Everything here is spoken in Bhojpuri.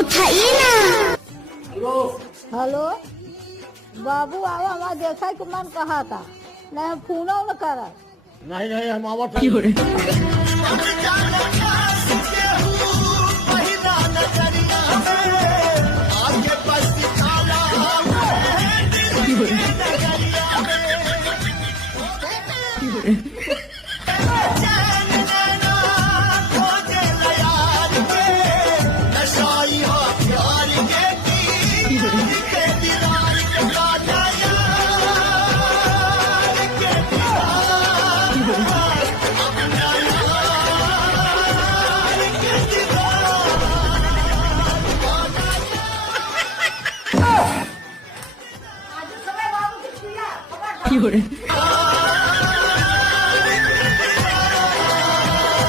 उठाइए ना। हेलो बाबू आवा हमारा देखा के मन कहा था नहीं हम फोन न कर नहीं हम आवत क्यों